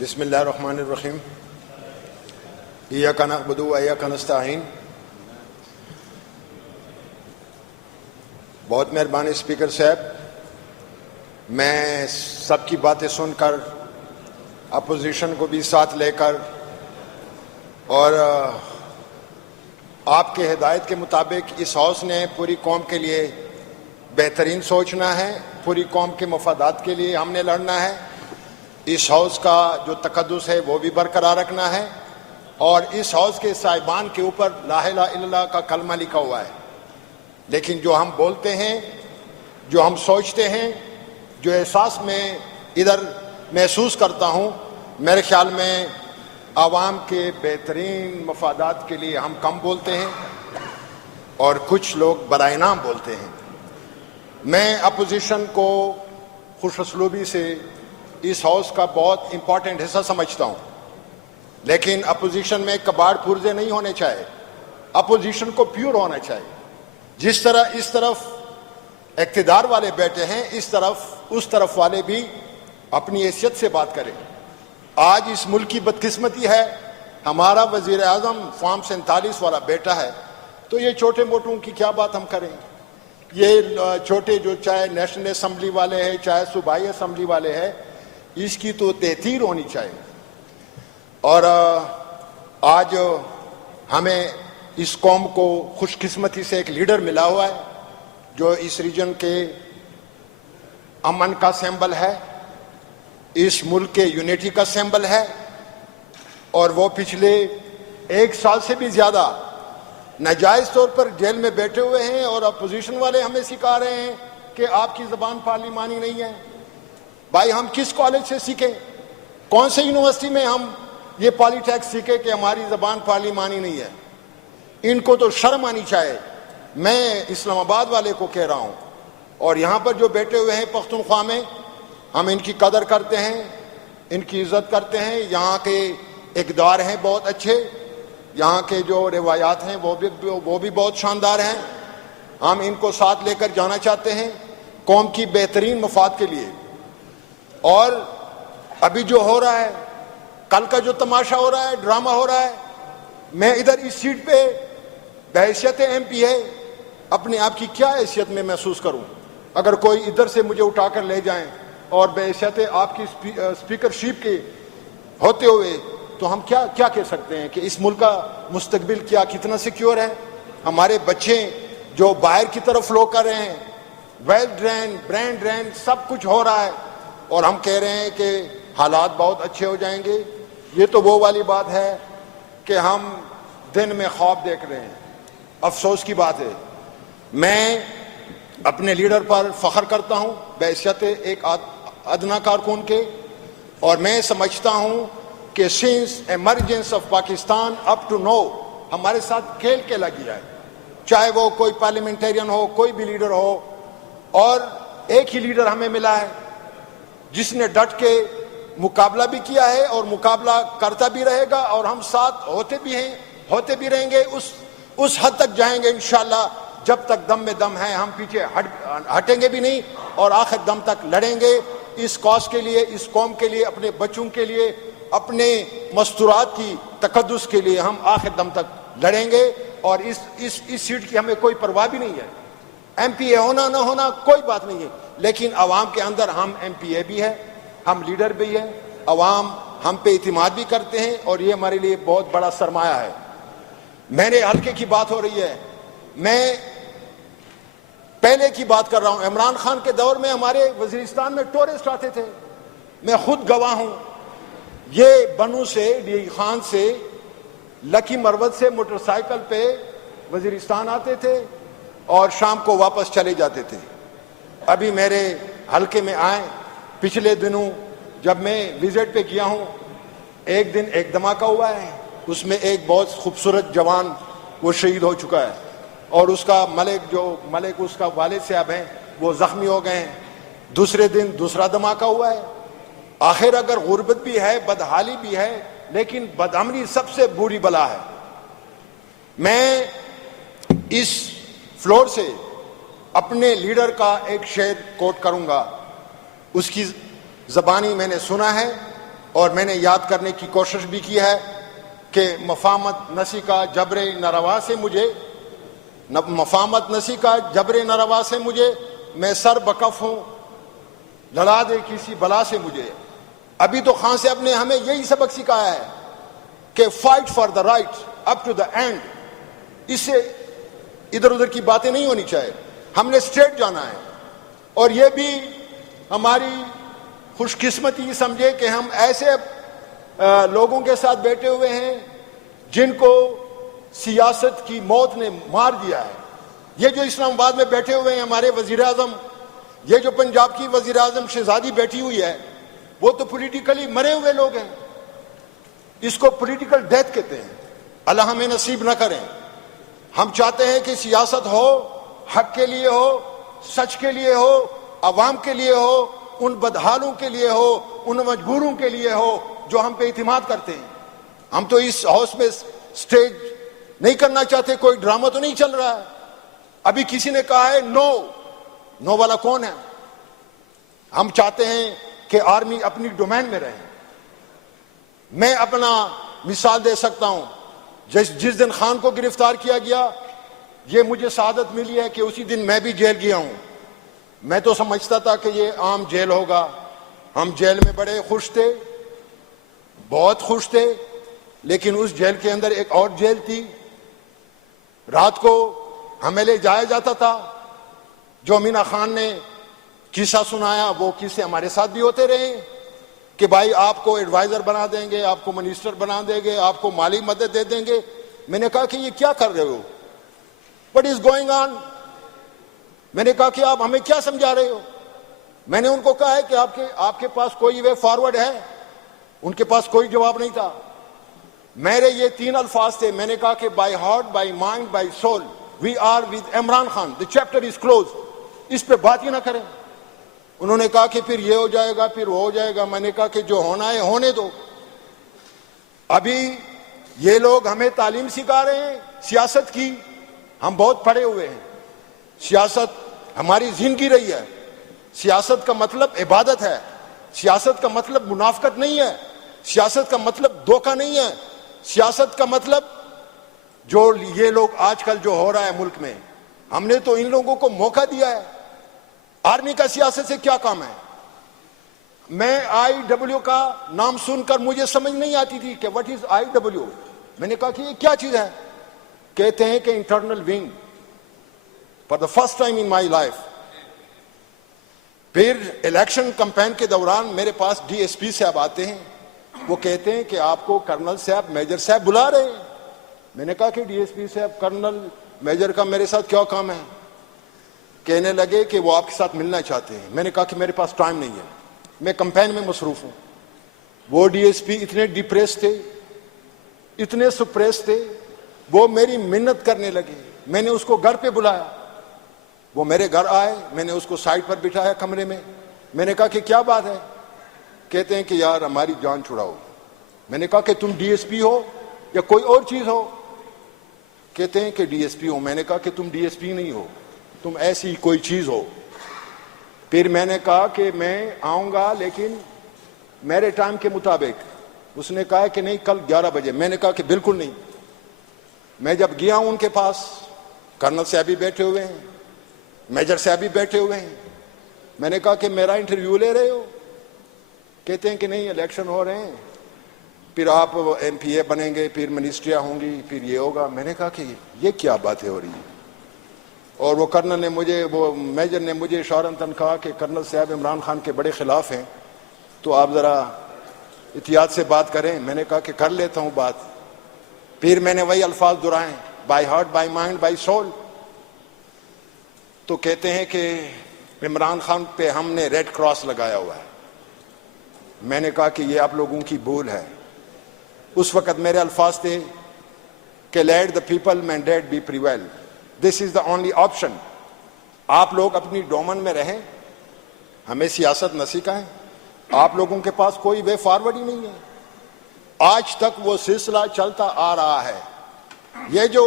بسم اللہ الرحمن الرحیم ایاک نعبد و ایاک نستعین. بہت مہربانی اسپیکر صاحب. میں سب کی باتیں سن کر اپوزیشن کو بھی ساتھ لے کر اور آپ کے ہدایت کے مطابق اس ہاؤس نے پوری قوم کے لیے بہترین سوچنا ہے، پوری قوم کے مفادات کے لیے ہم نے لڑنا ہے. اس ہاؤس کا جو تقدس ہے وہ بھی برقرار رکھنا ہے اور اس ہاؤس کے صاحبان کے اوپر لا الہ الا اللہ کا کلمہ لکھا ہوا ہے. لیکن جو ہم بولتے ہیں، جو ہم سوچتے ہیں، جو احساس میں ادھر محسوس کرتا ہوں، میرے خیال میں عوام کے بہترین مفادات کے لیے ہم کم بولتے ہیں اور کچھ لوگ برائے نام بولتے ہیں. میں اپوزیشن کو خوش اسلوبی سے اس ہاؤس کا بہت امپورٹنٹ حصہ سمجھتا ہوں، لیکن اپوزیشن میں کباڑ پرزے نہیں ہونے چاہیے. اپوزیشن کو پیور ہونا چاہیے. جس طرح اس طرف اقتدار والے بیٹھے ہیں، اس طرف والے بھی اپنی حیثیت سے بات کریں. آج اس ملک کی بدقسمتی ہے، ہمارا وزیر اعظم فارم 47 والا بیٹا ہے، تو یہ چھوٹے موٹوں کی کیا بات ہم کریں. یہ چھوٹے جو چاہے نیشنل اسمبلی والے ہیں، چاہے صوبائی اسمبلی والے ہیں، اس کی تو تحقیر ہونی چاہیے. اور آج ہمیں اس قوم کو خوش قسمتی سے ایک لیڈر ملا ہوا ہے جو اس ریجن کے امن کا سمبل ہے، اس ملک کے یونٹی کا سمبل ہے. اور وہ پچھلے 1 سال سے بھی زیادہ ناجائز طور پر جیل میں بیٹھے ہوئے ہیں اور اپوزیشن والے ہمیں سکھا رہے ہیں کہ آپ کی زبان پارلیمانی نہیں ہے. بھائی ہم کس کالج سے سیکھیں، کون سے یونیورسٹی میں ہم یہ پالی ٹیکس سیکھیں کہ ہماری زبان پارلیمانی نہیں ہے. ان کو تو شرم آنی چاہیے. میں اسلام آباد والے کو کہہ رہا ہوں اور یہاں پر جو بیٹھے ہوئے ہیں پختونخوا میں، ہم ان کی قدر کرتے ہیں، ان کی عزت کرتے ہیں. یہاں کے اقدار ہیں بہت اچھے، یہاں کے جو روایات ہیں وہ بھی بہت شاندار ہیں. ہم ان کو ساتھ لے کر جانا چاہتے ہیں قوم کی بہترین مفاد کے لیے. اور ابھی جو ہو رہا ہے، کل کا جو تماشا ہو رہا ہے، ڈرامہ ہو رہا ہے، میں ادھر اس سیٹ پہ بحیثیت ایم پی ہے اپنے آپ کی کیا حیثیت میں محسوس کروں. اگر کوئی ادھر سے مجھے اٹھا کر لے جائیں اور بحیثیت آپ کی اسپیکرشپ کے ہوتے ہوئے، تو ہم کیا کہہ سکتے ہیں کہ اس ملک کا مستقبل کتنا سیکیور ہے. ہمارے بچے جو باہر کی طرف فلو کر رہے ہیں، ویل ڈرین، برین ڈرین، سب کچھ ہو رہا ہے اور ہم کہہ رہے ہیں کہ حالات بہت اچھے ہو جائیں گے. یہ تو وہ والی بات ہے کہ ہم دن میں خواب دیکھ رہے ہیں. افسوس کی بات ہے. میں اپنے لیڈر پر فخر کرتا ہوں بحیثیت ایک ادنا کارکن کے، اور میں سمجھتا ہوں کہ since emergence of Pakistan up to now ہمارے ساتھ کھیل کھیلا گیا ہے. چاہے وہ کوئی پارلیمنٹرین ہو، کوئی بھی لیڈر ہو، اور ایک ہی لیڈر ہمیں ملا ہے جس نے ڈٹ کے مقابلہ بھی کیا ہے اور مقابلہ کرتا بھی رہے گا. اور ہم ساتھ ہوتے بھی رہیں گے. اس حد تک جائیں گے انشاءاللہ. جب تک دم میں دم ہے ہم پیچھے ہٹیں گے بھی نہیں اور آخر دم تک لڑیں گے. اس کاز کے لیے، اس قوم کے لیے، اپنے بچوں کے لیے، اپنے مستورات کی تقدس کے لیے ہم آخر دم تک لڑیں گے. اور اس سیٹ کی ہمیں کوئی پرواہ بھی نہیں ہے. ایم پی اے ہونا نہ ہونا کوئی بات نہیں ہے، لیکن عوام کے اندر ہم ایم پی اے بھی ہے، ہم لیڈر بھی ہیں، عوام ہم پہ اعتماد بھی کرتے ہیں اور یہ ہمارے لیے بہت بڑا سرمایہ ہے. میرے حلقے کی بات ہو رہی ہے، میں پہلے کی بات کر رہا ہوں. عمران خان کے دور میں ہمارے وزیرستان میں ٹورسٹ آتے تھے، میں خود گواہ ہوں. یہ بنو سے، ڈی خان سے، لکی مروت سے موٹر سائیکل پہ وزیرستان آتے تھے اور شام کو واپس چلے جاتے تھے. ابھی میرے حلقے میں آئے، پچھلے دنوں جب میں وزٹ پہ کیا ہوں، ایک دن ایک دھماکہ ہوا ہے، اس میں ایک بہت خوبصورت جوان وہ شہید ہو چکا ہے اور اس کا ملک اس کا والد صاحب ہیں وہ زخمی ہو گئے ہیں. دوسرے دن دوسرا دھماکہ ہوا ہے. آخر اگر غربت بھی ہے، بدحالی بھی ہے، لیکن بدامنی سب سے بری بلا ہے. میں اس فلور سے اپنے لیڈر کا ایک شعر کوٹ کروں گا. اس کی زبانی میں نے سنا ہے اور میں نے یاد کرنے کی کوشش بھی کی ہے کہ مفاہمت نسی کا جبر ناروا سے مجھے میں سر بکف ہوں، لڑا دے کسی بلا سے مجھے. ابھی تو خان صاحب نے ہمیں یہی سبق سکھایا ہے کہ fight for the right up to the end. اس سے ادھر ادھر کی باتیں نہیں ہونی چاہیے، ہم نے اسٹریٹ جانا ہے. اور یہ بھی ہماری خوش قسمتی سمجھے کہ ہم ایسے لوگوں کے ساتھ بیٹھے ہوئے ہیں جن کو سیاست کی موت نے مار دیا ہے. یہ جو اسلام آباد میں بیٹھے ہوئے ہیں ہمارے وزیر اعظم، یہ جو پنجاب کی وزیر اعظم شہزادی بیٹھی ہوئی ہے، وہ تو پولیٹیکلی مرے ہوئے لوگ ہیں. اس کو پولیٹیکل ڈیتھ کہتے ہیں. اللہ ہمیں نصیب نہ کریں. ہم چاہتے ہیں کہ سیاست ہو، حق کے لیے ہو، سچ کے لیے ہو، عوام کے لیے ہو، ان بدحالوں کے لیے ہو، ان مجبوروں کے لیے ہو جو ہم پہ اعتماد کرتے ہیں. ہم تو اس ہاؤس میں سٹیج نہیں کرنا چاہتے. کوئی ڈرامہ تو نہیں چل رہا ہے. ابھی کسی نے کہا ہے نو والا کون ہے؟ ہم چاہتے ہیں کہ آرمی اپنی ڈومین میں رہے. میں اپنا مثال دے سکتا ہوں. جس دن خان کو گرفتار کیا گیا، یہ مجھے سعادت ملی ہے کہ اسی دن میں بھی جیل گیا ہوں. میں تو سمجھتا تھا کہ یہ عام جیل ہوگا. ہم جیل میں بڑے خوش تھے، بہت خوش تھے. لیکن اس جیل کے اندر ایک اور جیل تھی. رات کو ہمیں لے جایا جاتا تھا. جو مینا خان نے قصہ سنایا وہ قصے ہمارے ساتھ بھی ہوتے رہے کہ بھائی آپ کو ایڈوائزر بنا دیں گے، آپ کو منسٹر بنا دیں گے، آپ کو مالی مدد دے دیں گے. میں نے کہا کہ یہ کیا کر رہے ہو؟ What is going on؟ میں نے کہا کہ آپ ہمیں کیا سمجھا رہے ہو؟ میں نے ان کو کہا ہے کہ آپ کے پاس کوئی وے فارورڈ ہے؟ ان کے پاس کوئی جواب نہیں تھا. میرے یہ 3 الفاظ تھے. میں نے کہا کہ by heart, by mind, by soul we are with Imran Khan. The chapter is closed. اس پہ بات ہی نہ کریں. انہوں نے کہا کہ پھر یہ ہو جائے گا، پھر وہ ہو جائے گا. میں نے کہا کہ جو ہونا ہے ہونے دو. ابھی یہ لوگ ہمیں تعلیم سکھا رہے ہیں سیاست کی. ہم بہت پڑھے ہوئے ہیں. سیاست ہماری زندگی رہی ہے. سیاست کا مطلب عبادت ہے. سیاست کا مطلب منافقت نہیں ہے. سیاست کا مطلب دھوکہ نہیں ہے. سیاست کا مطلب جو یہ لوگ آج کل جو ہو رہا ہے ملک میں، ہم نے تو ان لوگوں کو موقع دیا ہے. آرمی کا سیاست سے کیا کام ہے؟ میں IW کا نام سن کر مجھے سمجھ نہیں آتی تھی کہ what is IW. میں نے کہا کہ یہ کیا چیز ہے؟ کہتے ہیں کہ internal wing. for the first time in my life. پھر الیکشن کمپین کے دوران میرے پاس DSP صاحب آتے ہیں. وہ کہتے ہیں کہ آپ کو کرنل صاحب، میجر صاحب بلا رہے ہیں. میں نے کہا کہ DSP صاحب کرنل میجر کا میرے ساتھ کیا کام ہے؟ کہنے لگے کہ وہ آپ کے ساتھ ملنا چاہتے ہیں. میں نے کہا کہ میرے پاس ٹائم نہیں ہے، میں کمپین میں مصروف ہوں. وہ DSP اتنے ڈپریس تھے، اتنے سپریس تھے، وہ میری منت کرنے لگے. میں نے اس کو گھر پہ بلایا. وہ میرے گھر آئے. میں نے اس کو سائڈ پر بٹھایا کمرے میں. میں نے کہا کہ کیا بات ہے؟ کہتے ہیں کہ یار ہماری جان چھڑاؤ. میں نے کہا کہ تم DSP ہو یا کوئی اور چیز ہو؟ کہتے ہیں کہ DSP ہو. میں نے کہا کہ تم DSP نہیں ہو، تم ایسی کوئی چیز ہو. پھر میں نے کہا کہ میں آؤں گا لیکن میرے ٹائم کے مطابق. اس نے کہا کہ نہیں کل 11 بجے. میں نے کہا کہ بالکل نہیں. میں جب گیا ہوں ان کے پاس، کرنل صاحب بھی بیٹھے ہوئے ہیں، میجر صاحب بھی بیٹھے ہوئے ہیں. میں نے کہا کہ میرا انٹرویو لے رہے ہو؟ کہتے ہیں کہ نہیں الیکشن ہو رہے ہیں، پھر آپ MPA بنیں گے، پھر منسٹریاں ہوں گی، پھر یہ ہوگا. میں نے کہا کہ یہ کیا باتیں ہو رہی ہیں؟ اور وہ کرنل نے مجھے، وہ میجر نے مجھے اشارتاً کہا کہ کرنل صاحب عمران خان کے بڑے خلاف ہیں، تو آپ ذرا احتیاط سے بات کریں. میں نے کہا کہ کر لیتا ہوں بات. پھر میں نے وہی الفاظ دہرائے، by heart, by mind, by soul. تو کہتے ہیں کہ عمران خان پہ ہم نے ریڈ کراس لگایا ہوا ہے. میں نے کہا کہ یہ آپ لوگوں کی بھول ہے. اس وقت میرے الفاظ تھے کہ let the people mandate be prevail. This is the only option. آپ لوگ اپنی ڈومن میں رہیں، ہمیں سیاست نہ سکھائیں. آپ لوگوں کے پاس کوئی وے فارورڈ ہی نہیں ہے. آج تک وہ سلسلہ چلتا آ رہا ہے. یہ جو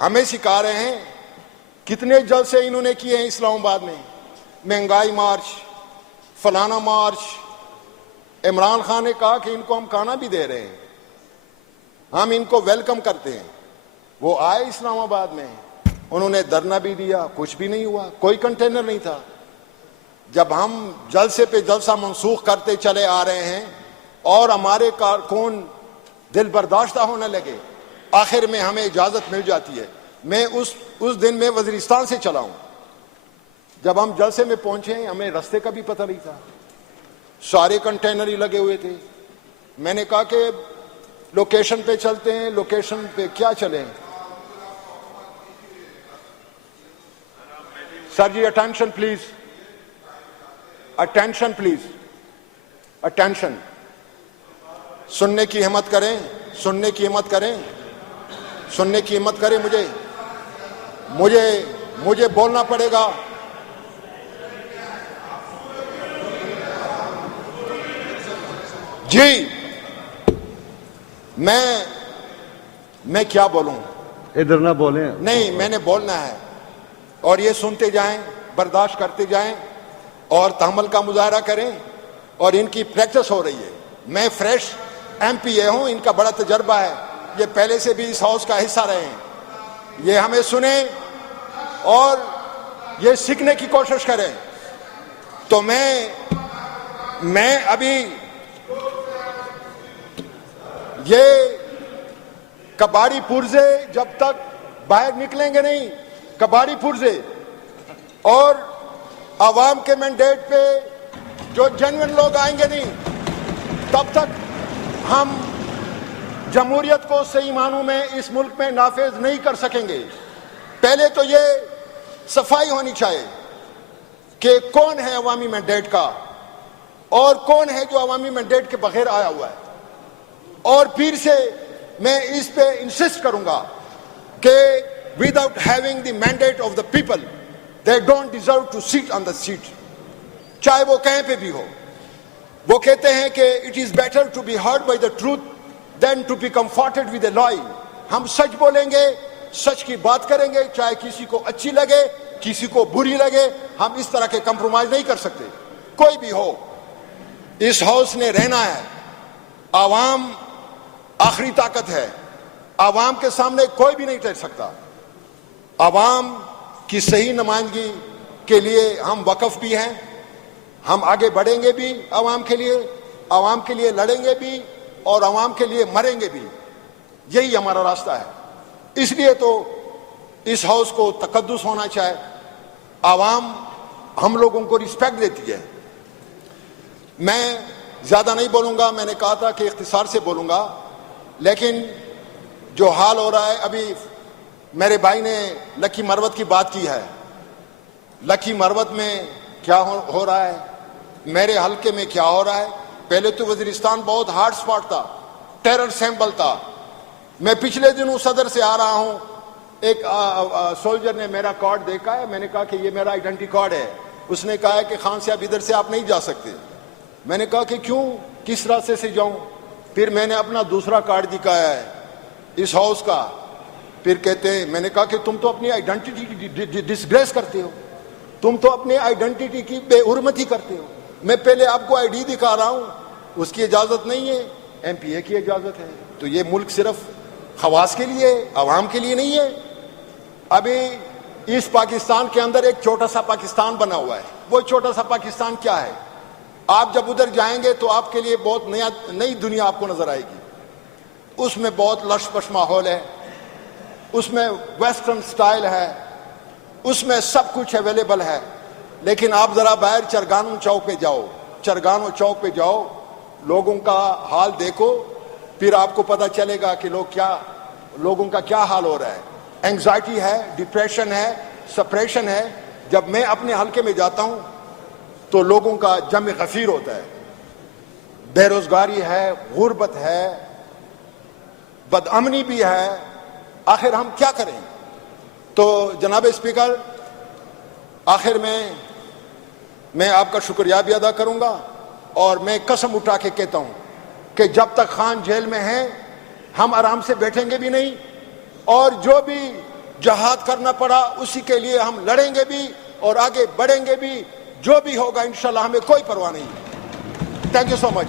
ہمیں سکھا رہے ہیں، کتنے جلسے انہوں نے کیے ہیں اسلام آباد میں، مہنگائی مارچ، فلانا مارچ، عمران خان نے کہا کہ ان کو ہم کھانا بھی دے رہے ہیں, ہم ان کو ویلکم کرتے ہیں. وہ آئے اسلام آباد میں, انہوں نے دھرنا بھی دیا, کچھ بھی نہیں ہوا, کوئی کنٹینر نہیں تھا. جب ہم جلسے پہ جلسہ منسوخ کرتے چلے آ رہے ہیں اور ہمارے کارکن دل برداشتہ ہونے لگے, آخر میں ہمیں اجازت مل جاتی ہے. میں اس دن میں وزیرستان سے چلا ہوں. جب ہم جلسے میں پہنچے ہمیں رستے کا بھی پتہ نہیں تھا, سارے کنٹینر ہی لگے ہوئے تھے. میں نے کہا کہ لوکیشن پہ چلتے ہیں. لوکیشن پہ کیا چلیں sir ji? Attention please, attention please, attention. سننے کی ہمت کریں, سننے کی ہمت کریں, سننے کی ہمت کریں. مجھے بولنا پڑے گا. جی میں کیا بولوں؟ ادھر نہ بولیں. نہیں, میں نے بولنا ہے اور یہ سنتے جائیں, برداشت کرتے جائیں اور تحمل کا مظاہرہ کریں. اور ان کی پریکٹس ہو رہی ہے. میں فریش ایم پی اے ہوں, ان کا بڑا تجربہ ہے, یہ پہلے سے بھی اس ہاؤس کا حصہ رہے ہیں. یہ ہمیں سنیں اور یہ سیکھنے کی کوشش کریں. تو میں ابھی یہ کباڑی پرزے جب تک باہر نکلیں گے نہیں, کباڑی پرزے اور عوام کے مینڈیٹ پہ جو جینوئن لوگ آئیں گے نہیں, تب تک ہم جمہوریت کو صحیح معنوں میں اس ملک میں نافذ نہیں کر سکیں گے. پہلے تو یہ صفائی ہونی چاہیے کہ کون ہے عوامی مینڈیٹ کا اور کون ہے جو عوامی مینڈیٹ کے بغیر آیا ہوا ہے. اور پھر سے میں اس پہ انسسٹ کروں گا کہ without having the mandate of the people they don't deserve to sit on the seat, چاہے وہ کہیں پہ بھی ہو. وہ کہتے ہیں کہ it is better to be hurt by the truth than to be comforted with a lie. ہم سچ بولیں گے, سچ کی بات کریں گے, چاہے کسی کو اچھی لگے کسی کو بری لگے. ہم اس طرح کے کمپرومائز نہیں کر سکتے, کوئی بھی ہو. اس ہاؤس نے رہنا ہے. عوام آخری طاقت ہے. عوام کے سامنے کوئی بھی نہیں ٹھہر سکتا. عوام کی صحیح نمائندگی کے لیے ہم وقف بھی ہیں. ہم آگے بڑھیں گے بھی عوام کے لیے لڑیں گے بھی اور عوام کے لیے مریں گے بھی. یہی ہمارا راستہ ہے. اس لیے تو اس ہاؤس کو تقدس ہونا چاہے. عوام ہم لوگوں کو رسپیکٹ دیتی ہے. میں زیادہ نہیں بولوں گا, میں نے کہا تھا کہ اختصار سے بولوں گا, لیکن جو حال ہو رہا ہے, ابھی میرے بھائی نے لکی مروت کی بات کی ہے. لکی مروت میں کیا ہو رہا ہے, میرے حلقے میں کیا ہو رہا ہے. پہلے تو وزیرستان بہت ہارڈ سپاٹ تھا, ٹیرر سیمبل تھا. میں پچھلے دنوں صدر سے آ رہا ہوں, ایک سولجر نے میرا کارڈ دیکھا ہے. میں نے کہا کہ یہ میرا آئیڈینٹی کارڈ ہے. اس نے کہا ہے کہ خان صاحب ادھر سے آپ نہیں جا سکتے. میں نے کہا کہ کیوں, کس راستے سے جاؤں؟ پھر میں نے اپنا دوسرا کارڈ دکھایا ہے اس ہاؤس کا. پھر کہتے ہیں, میں نے کہا کہ تم تو اپنی آئیڈینٹی ڈسگریس کرتے ہو, تم تو اپنی آئیڈینٹی کی بے حرمتی کرتے ہو. میں پہلے آپ کو آئی ڈی دکھا رہا ہوں, اس کی اجازت نہیں ہے, ایم پی اے کی اجازت ہے. تو یہ ملک صرف خواص کے لیے, عوام کے لیے نہیں ہے. ابھی اس پاکستان کے اندر ایک چھوٹا سا پاکستان بنا ہوا ہے. وہ چھوٹا سا پاکستان کیا ہے؟ آپ جب ادھر جائیں گے تو آپ کے لیے بہت نئی دنیا آپ کو نظر آئے گی. اس میں بہت لش پش ماحول ہے, اس میں ویسٹرن سٹائل ہے, اس میں سب کچھ اویلیبل ہے. لیکن آپ ذرا باہر چرگانو چوک پہ جاؤ, چرگانو چوک پہ جاؤ, لوگوں کا حال دیکھو, پھر آپ کو پتہ چلے گا کہ لوگوں کا کیا حال ہو رہا ہے. اینگزائٹی ہے, ڈپریشن ہے, سپریشن ہے. جب میں اپنے حلقے میں جاتا ہوں تو لوگوں کا جمع غفیر ہوتا ہے. بے روزگاری ہے, غربت ہے, بد امنی بھی ہے. آخر ہم کیا کریں؟ تو جناب اسپیکر, آخر میں آپ کا شکریہ بھی ادا کروں گا اور میں قسم اٹھا کے کہتا ہوں کہ جب تک خان جیل میں ہیں ہم آرام سے بیٹھیں گے بھی نہیں, اور جو بھی جہاد کرنا پڑا اسی کے لیے ہم لڑیں گے بھی اور آگے بڑھیں گے بھی. جو بھی ہوگا انشاءاللہ ہمیں کوئی پرواہ نہیں. Thank you so much.